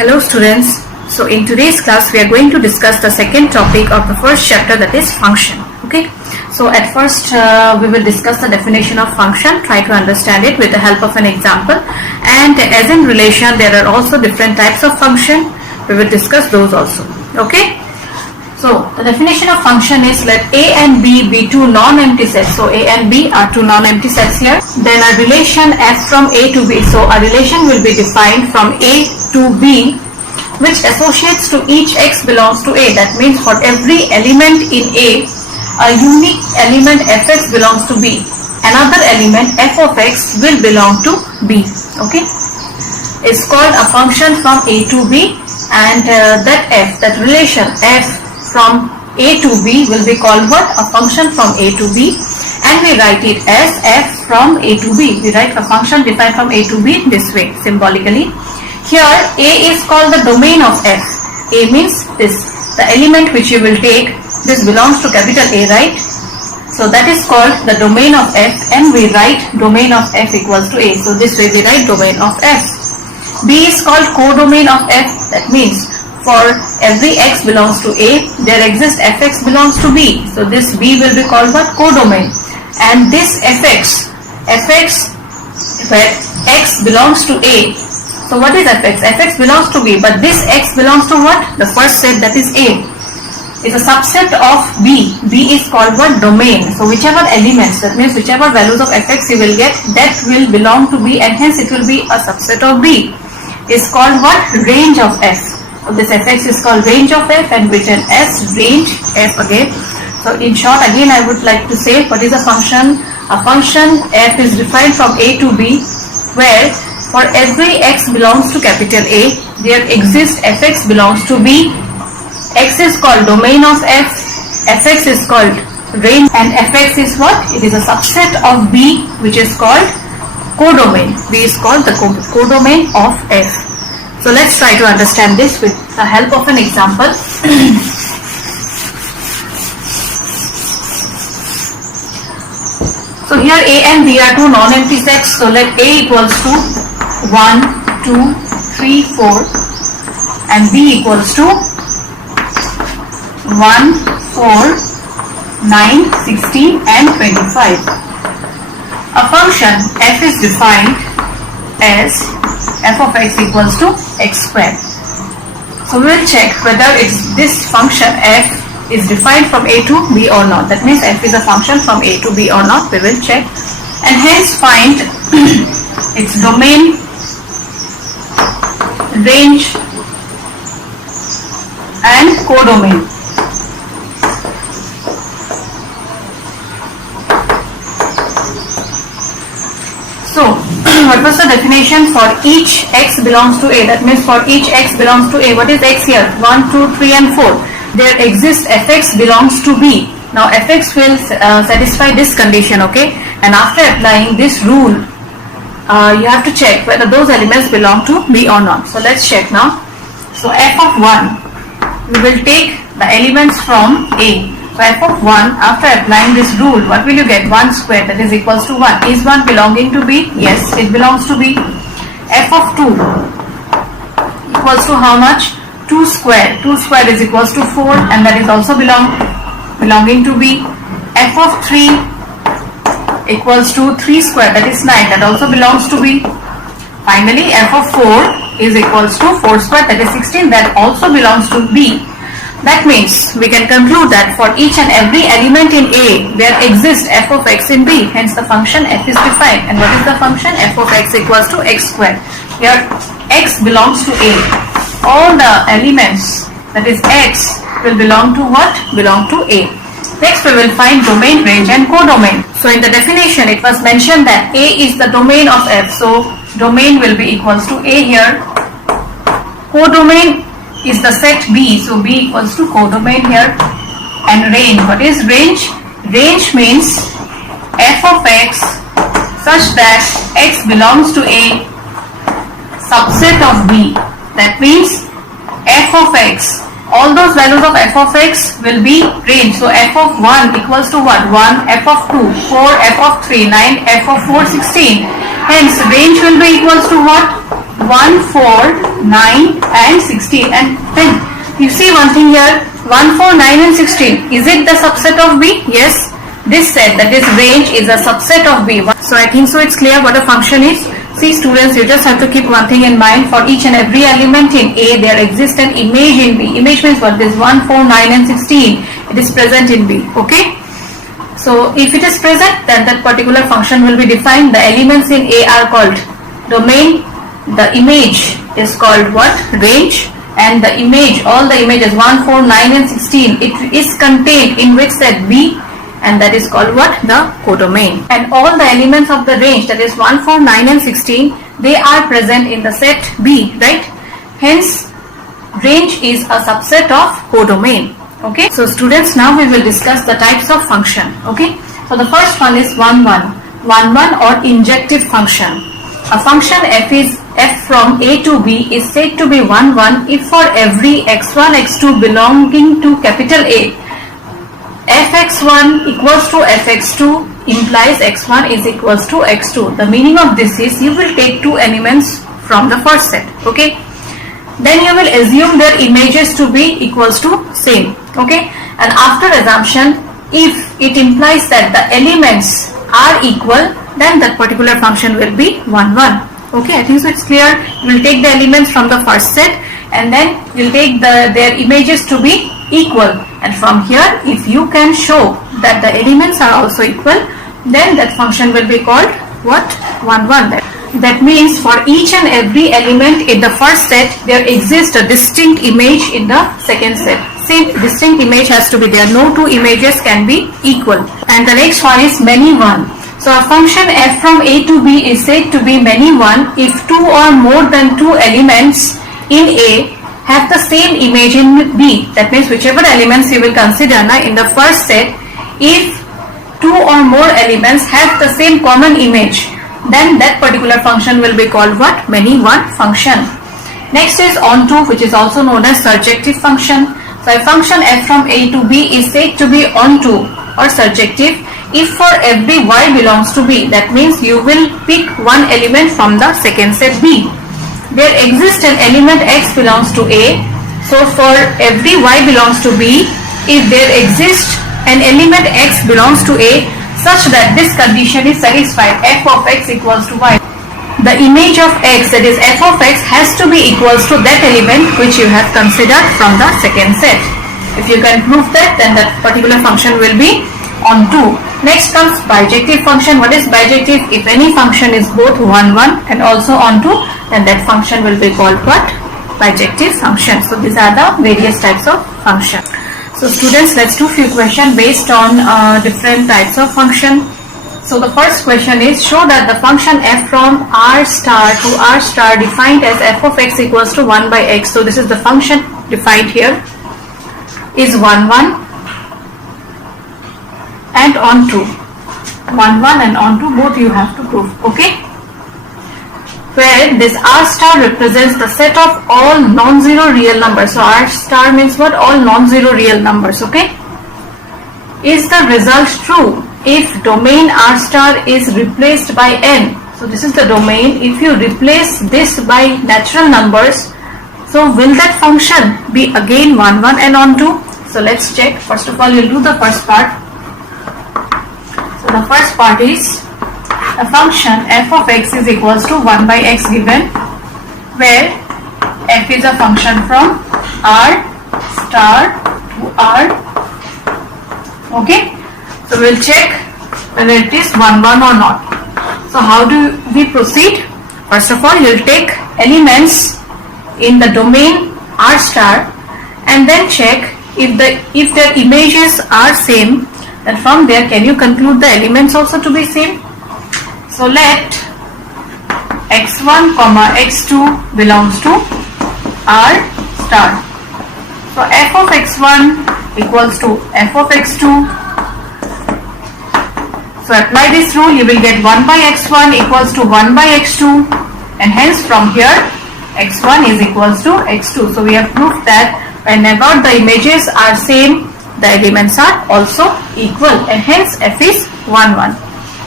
Hello students. So in today's class we are going to discuss the second topic of the first chapter, that is function. Okay. So at first we will discuss the definition of function, try to understand it with the help of an example, and as in relation there are also different types of function. We will discuss those also. Okay. So the definition of function is, let A and B be two non-empty sets. So A and B are two non-empty sets here. Then a relation f from A to B. So a relation will be defined from A to B, which associates to each x belongs to A. That means for every element in A, a unique element fx belongs to B. Another element f of x will belong to B. Okay. It's called a function from A to B, and that relation f from A to B will be called what? A function from A to B, and we write it as f from A to B. We write a function defined from A to B this way, symbolically. Here A is called the domain of f. A means this, the element which you will take, this belongs to capital A, right? So that is called the domain of f, and we write domain of f equals to A. So this way we write domain of f. B is called codomain of f. That means for every x belongs to A, there exists fx belongs to B. So this B will be called what? Codomain. And this fx where x belongs to A. So what is fx? Fx belongs to B, but this x belongs to what? The first set, that is A. Is a subset of B. B is called what? Domain. So whichever elements, that means whichever values of fx you will get, that will belong to B, and hence it will be a subset of B. Is called what? Range of f. So this fx is called range of f, and written as range f again. So in short, again I would like to say, what is a function? A function f is defined from A to B, where for every x belongs to capital A, there exists fx belongs to B. X is called domain of f, fx is called range, and fx is what? It is a subset of B, which is called codomain. B is called the codomain of f. So let's try to understand this with the help of an example. So here A and B are two non-empty sets. So let A equals to 1, 2, 3, 4, and B equals to 1, 4, 9, 16, and 25. A function f is defined as f of x equals to x squared. So we will check whether this function f is defined from A to B or not. That means f is a function from A to B or not. We will check, and hence find its domain, range, and codomain. So what was the definition for each x belongs to A? That means for each x belongs to A, what is x here? 1, 2, 3, and 4. There exists fx belongs to B. Now fx will satisfy this condition, okay? And after applying this rule, you have to check whether those elements belong to B or not. So let's check now. So f of 1, we will take the elements from A. So f of 1, after applying this rule, what will you get? 1 squared, that is equals to 1. Is 1 belonging to B? Yes, it belongs to B. F of 2 equals to how much? 2 squared. 2 squared is equals to 4, and that is also belonging to B. F of 3 equals to 3 squared, that is 9, that also belongs to B. Finally, f of 4 is equals to 4 squared, that is 16, that also belongs to B. That means we can conclude that for each and every element in A, there exists f of x in B. Hence the function f is defined. And what is the function? F of x equals to x squared. Here x belongs to A. All the elements, that is x, will belong to what? Belong to A. Next we will find domain, range, and codomain. So in the definition it was mentioned that A is the domain of f. So domain will be equals to A here. Codomain is the set B, so B equals to codomain here. And range, what is range? Range means f of x such that x belongs to A, subset of B. That means f of x, all those values of f of x will be range. So f of 1 equals to what? 1, f of 2, 4, f of 3, 9, f of 4, 16. Hence range will be equals to what? 1, 4, 9 and 16. And then you see one thing here, 1, 4, 9 and 16. Is it the subset of B? Yes. This set, that is range, is a subset of B. So I think so it's clear what a function is. See students, you just have to keep one thing in mind. For each and every element in A, there exists an image in B. Image means what? This 1, 4, 9 and 16. It is present in B. Okay. So if it is present, then that particular function will be defined. The elements in A are called domain. The image is called what? Range. And the image, all the images 1, 4, 9 and 16, it is contained in which set? B. And that is called what? The codomain. And all the elements of the range, that is 1, 4, 9 and 16, they are present in the set B, right? Hence, range is a subset of codomain. Okay. So students, now we will discuss the types of function. Okay. So the first one is 1, 1. 1, 1 or injective function. A function f from A to B is said to be 1, 1 if for every x1, x2 belonging to capital A, fx1 equals to fx2 implies x1 is equals to x2. The meaning of this is you will take two elements from the first set. Okay. Then you will assume their images to be equals to same. Okay. And after assumption, if it implies that the elements are equal, then that particular function will be 1, 1. Okay. I think so it's clear. You will take the elements from the first set and then you will take their images to be equal. And from here, if you can show that the elements are also equal, then that function will be called what? 1, 1. That means for each and every element in the first set, there exists a distinct image in the second set. Same distinct image has to be there. No two images can be equal. And the next one is many 1. So a function f from A to B is said to be many 1 if two or more than two elements in A have the same image in B. That means whichever elements you will consider in the first set, if two or more elements have the same common image, then that particular function will be called what? Many 1 function. Next is onto, which is also known as surjective function. So a function f from A to B is said to be onto or surjective if for every y belongs to B. That means you will pick one element from the second set B. There exists an element x belongs to A. So for every y belongs to B, if there exists an element x belongs to A such that this condition is satisfied, f of x equals to y, the image of x, that is f of x, has to be equals to that element which you have considered from the second set. If you can prove that, then that particular function will be onto. Next comes bijective function. What is bijective? If any function is both 1, 1 and also onto, then that function will be called what? Bijective function. So these are the various types of function. So students, let's do few questions based on different types of function. So the first question is, show that the function f from r star to r star defined as f of x equals to 1 by x. So this is the function defined here, is 1, 1 and onto. 1, 1 and onto, both you have to prove. Okay. Where this r star represents the set of all non-zero real numbers. So r star means what? All non-zero real numbers. Okay. Is the result true if domain r star is replaced by n? So this is the domain. If you replace this by natural numbers, so will that function be again 1, 1 and onto? So let's check. First of all, you'll do the first part. So the first part is a function f of x is equals to 1 by x given, where f is a function from r star to r. Okay. So we'll check whether it is 1, 1 or not. So how do we proceed? First of all, you'll take elements in the domain r star and then check if their images are same, then from there can you conclude the elements also to be same. So let x1 comma x2 belongs to r star. So f of x1 equals to f of x2. So apply this rule, you will get 1 by x1 equals to 1 by x2, and hence from here x1 is equals to x2. So we have proved that whenever the images are same, the elements are also equal, and hence f is 1, 1.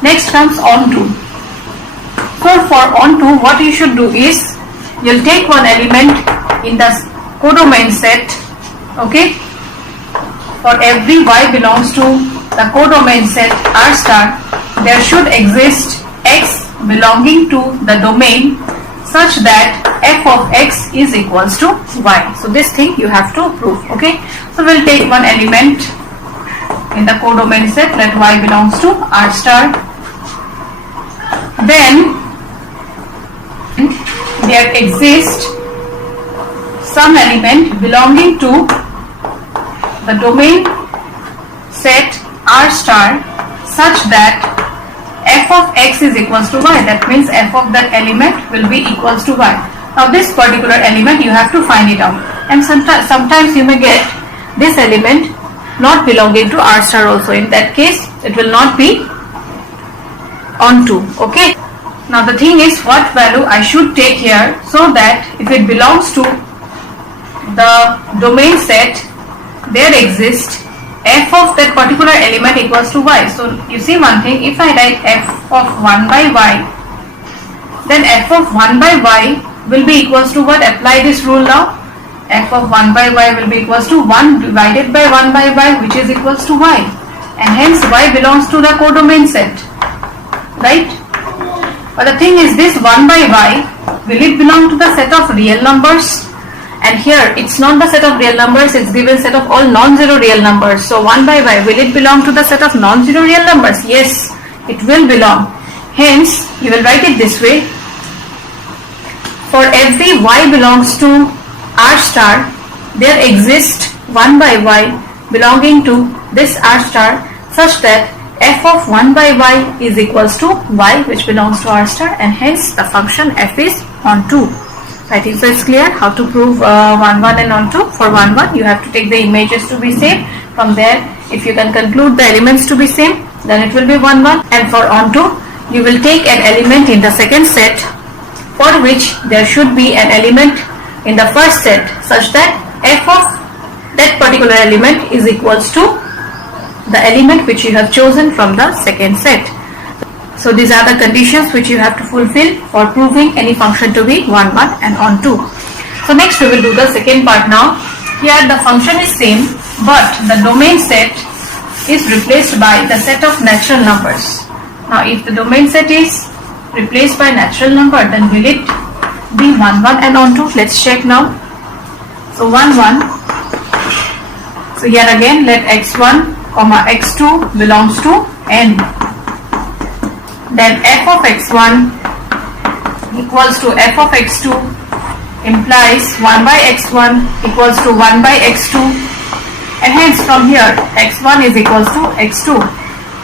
Next comes onto. So for onto, what you should do is, you'll take one element in the codomain set. Okay, for every y belongs to the codomain set R star, there should exist x belonging to the domain such that f of x is equals to y. So this thing you have to prove. Okay, so we'll take one element in the codomain set, let y belongs to R star. Then there exists some element belonging to the domain set R star such that f of x is equals to y. That means f of that element will be equals to y. Now this particular element you have to find it out, and sometimes you may get this element not belonging to R star also. In that case it will not be onto. Okay, now the thing is what value I should take here, so that if it belongs to the domain set, there exists f of that particular element equals to y. So you see one thing, if I write f of 1 by y, then f of 1 by y will be equals to what? Apply this rule now. F of 1 by y will be equals to 1 divided by 1 by y, which is equals to y, and hence y belongs to the codomain set, right? But the thing is, this 1 by y, will it belong to the set of real numbers? And here it's not the set of real numbers, it's given set of all non-zero real numbers. So 1 by y, will it belong to the set of non-zero real numbers? Yes, it will belong. Hence you will write it this way: for every y belongs to R star, there exists 1 by y belonging to this R star such that f of 1 by y is equals to y, which belongs to R star, and hence the function f is onto. I think so it's clear how to prove 1, 1 and onto. For 1, 1 you have to take the images to be same. From there, if you can conclude the elements to be same, then it will be 1, 1. And for onto, you will take an element in the second set for which there should be an element in the first set such that f of that particular element is equals to the element which you have chosen from the second set. So these are the conditions which you have to fulfill for proving any function to be 1, 1 and onto. So next we will do the second part now. Here the function is same, but the domain set is replaced by the set of natural numbers. Now if the domain set is replaced by natural number, then will it be 1, 1 and onto? Let's check now. So 1, 1. So here again let x1, x2 belongs to n. Then f of x1 equals to f of x2 implies 1 by x1 equals to 1 by x2, and hence from here x1 is equals to x2.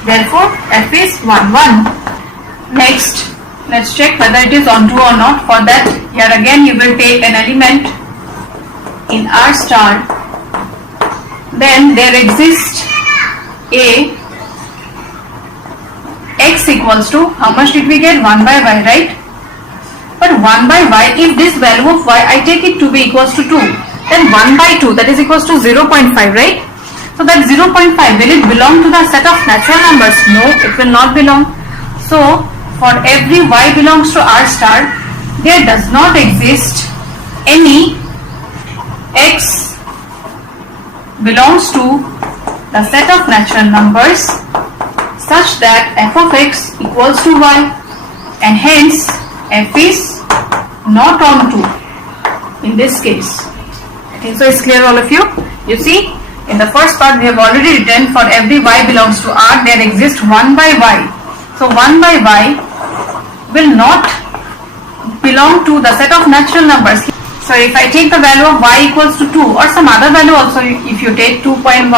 Therefore f is 1, 1. Next, let's check whether it is onto or not. For that, here again you will take an element in R star. Then there exists a x equals to, how much did we get? 1 by y, right? But 1 by y, if this value of y I take it to be equals to 2, then 1 by 2, that is equals to 0.5, right? So that 0.5, will it belong to the set of natural numbers? No, it will not belong. So for every y belongs to R star, there does not exist any x belongs to the set of natural numbers such that f of x equals to y, and hence f is not onto in this case. I think so it's clear all of you. You see, in the first part we have already written for every y belongs to R, there exists 1 by y. So 1 by y will not belong to the set of natural numbers. So if I take the value of y equals to 2 or some other value also, if you take 2.1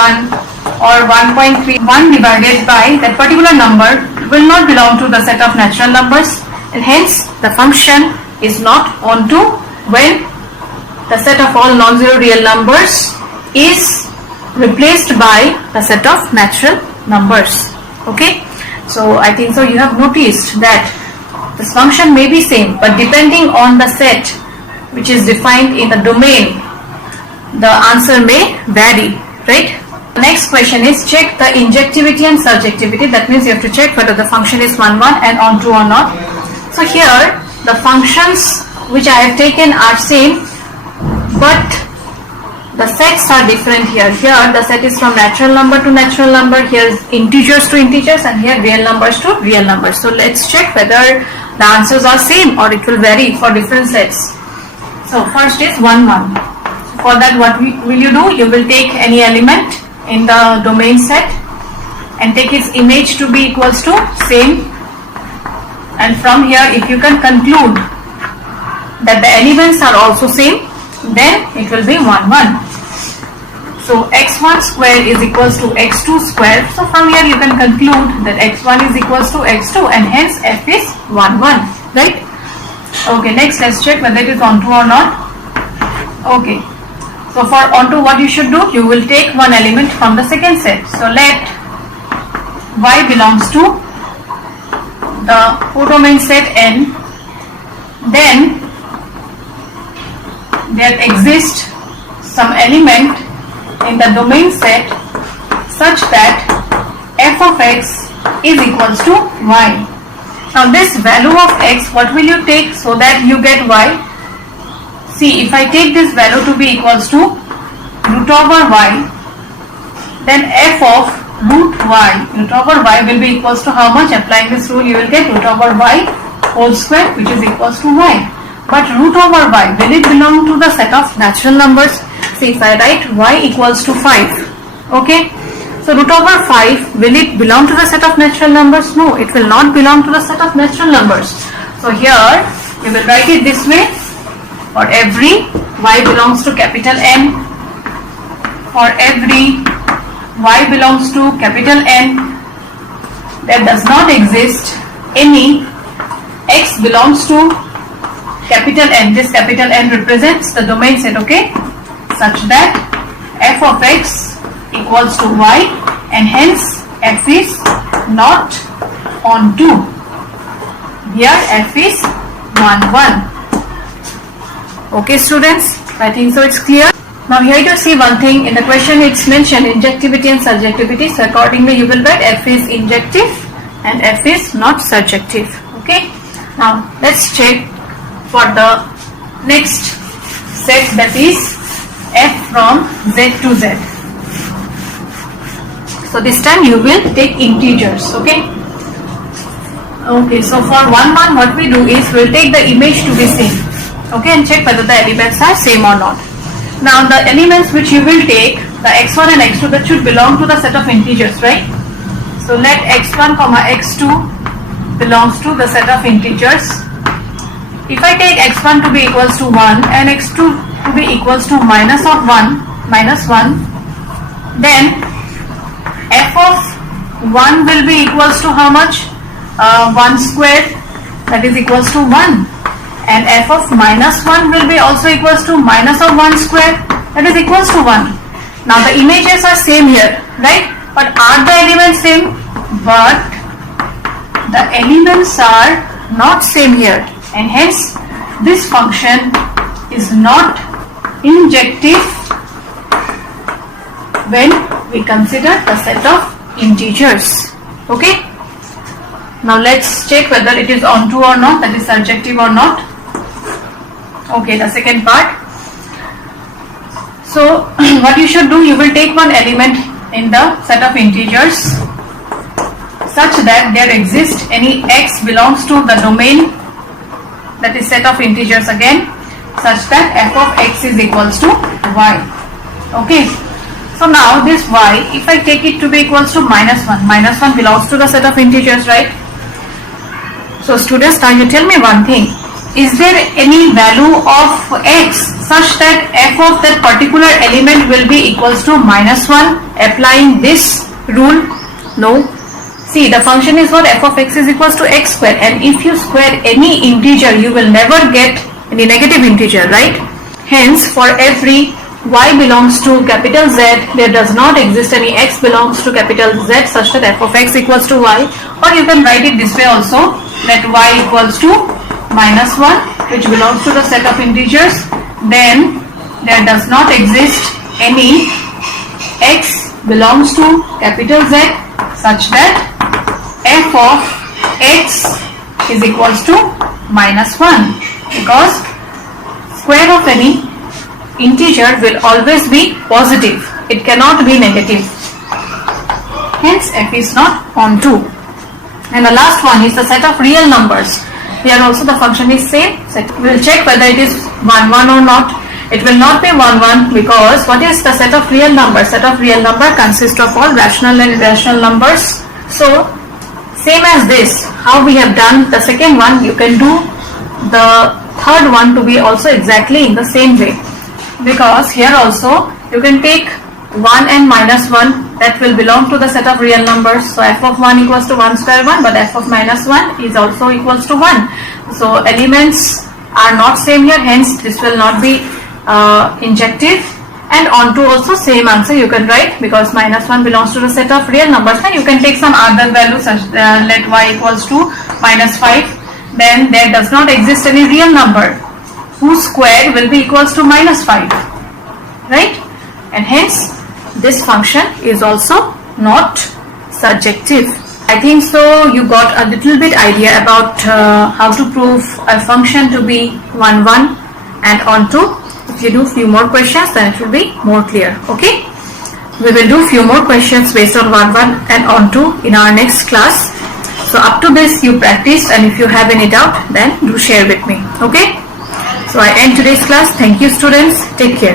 or 1.3, 1 divided by that particular number will not belong to the set of natural numbers, and hence the function is not onto when the set of all non-zero real numbers is replaced by the set of natural numbers. Okay, so I think so you have noticed that this function may be same, but depending on the set which is defined in the domain, the answer may vary, right? The next question is check the injectivity and surjectivity. That means you have to check whether the function is 1, 1 and onto or not. So here the functions which I have taken are same, but the sets are different here. Here the set is from natural number to natural number, here is integers to integers, and here real numbers to real numbers. So let's check whether the answers are same or it will vary for different sets. So first is 1 1. For that, what will you do? You will take any element in the domain set and take its image to be equals to same, and from here if you can conclude that the elements are also same, then it will be 1 1. So x1 square is equals to x2 square. So from here you can conclude that x1 is equals to x2, and hence f is 1 1, right? Okay, next let's check whether it is onto or not. Okay, so for onto, what you should do? You will take one element from the second set. So let y belongs to the codomain set n, then there exists some element in the domain set such that f of x is equals to y. Now this value of x, what will you take so that you get y? See, if I take this value to be equals to root over y, then f of root over y will be equals to how much? Applying this rule, you will get root over y whole square, which is equals to y. But root over y, will it belong to the set of natural numbers? See, if I write y equals to 5, okay, so root over 5, will it belong to the set of natural numbers? No, it will not belong to the set of natural numbers. So here you will write it this way: for every y belongs to capital N, for every y belongs to capital N, there does not exist any x belongs to capital N. This capital N represents the domain set, okay, such that f of x equals to y, and hence f is not onto. Here f is 1 1. Okay students, I think so it's clear. Now here you see one thing, in the question it's mentioned injectivity and subjectivity, so accordingly you will write f is injective and f is not subjective. Okay, now let's check for the next set, that is f from z to z. So this time you will take integers, okay. Okay, so for 1 1, what we do is we'll take the image to be same, okay, and check whether the elements are same or not. Now the elements which you will take, the x1 and x2, that should belong to the set of integers, right? So let x1 comma x2 belongs to the set of integers. If I take x1 to be equals to 1 and x2 to be equals to minus 1, then f of 1 will be equals to how much? 1 square, that is equals to 1, and f of minus 1 will be also equals to minus of 1 square, that is equals to 1. Now the images are same here, right? But are the elements same? But the elements are not same here, and hence this function is not injective when we consider the set of integers. Okay, now let's check whether it is onto or not, that is surjective or not. Okay, the second part. So what you should do, you will take one element in the set of integers such that there exists any x belongs to the domain, that is set of integers again, such that f of x is equals to y. Okay, so now this y, if I take it to be equals to minus 1 belongs to the set of integers, right? So students, now you tell me one thing, is there any value of x such that f of that particular element will be equals to minus 1 applying this rule? No. See, the function is what? F of x is equals to x square, and if you square any integer, you will never get any negative integer, right? Hence, for every y belongs to capital Z, there does not exist any x belongs to capital Z such that f of x equals to y, or you can write it this way also, let y equals to minus 1, which belongs to the set of integers, then there does not exist any x belongs to capital Z such that f of x is equals to minus 1, because square of any integer will always be positive. It cannot be negative. Hence f is not onto. And the last one is the set of real numbers. Here also the function is same. So we will check whether it is 1 1 or not. It will not be 1 1 because what is the set of real numbers? Set of real number consists of all rational and irrational numbers. So same as this, how we have done the second one, you can do the third one to be also exactly in the same way, because here also you can take 1 and minus 1, that will belong to the set of real numbers. So f of 1 equals to 1 square 1, but f of minus 1 is also equals to 1. So elements are not same here, hence this will not be injective. And onto also same answer you can write, because minus 1 belongs to the set of real numbers, and you can take some other value such let y equals to minus 5. Then there does not exist any real number whose square will be equals to minus 5, right? And hence this function is also not surjective. I think so you got a little bit idea about how to prove a function to be 1 1 and onto. If you do few more questions, then it will be more clear. Okay, we will do few more questions based on 1 1 and onto in our next class. So up to this you practiced, and if you have any doubt, then do share with me. Okay, so I end today's class. Thank you students, take care.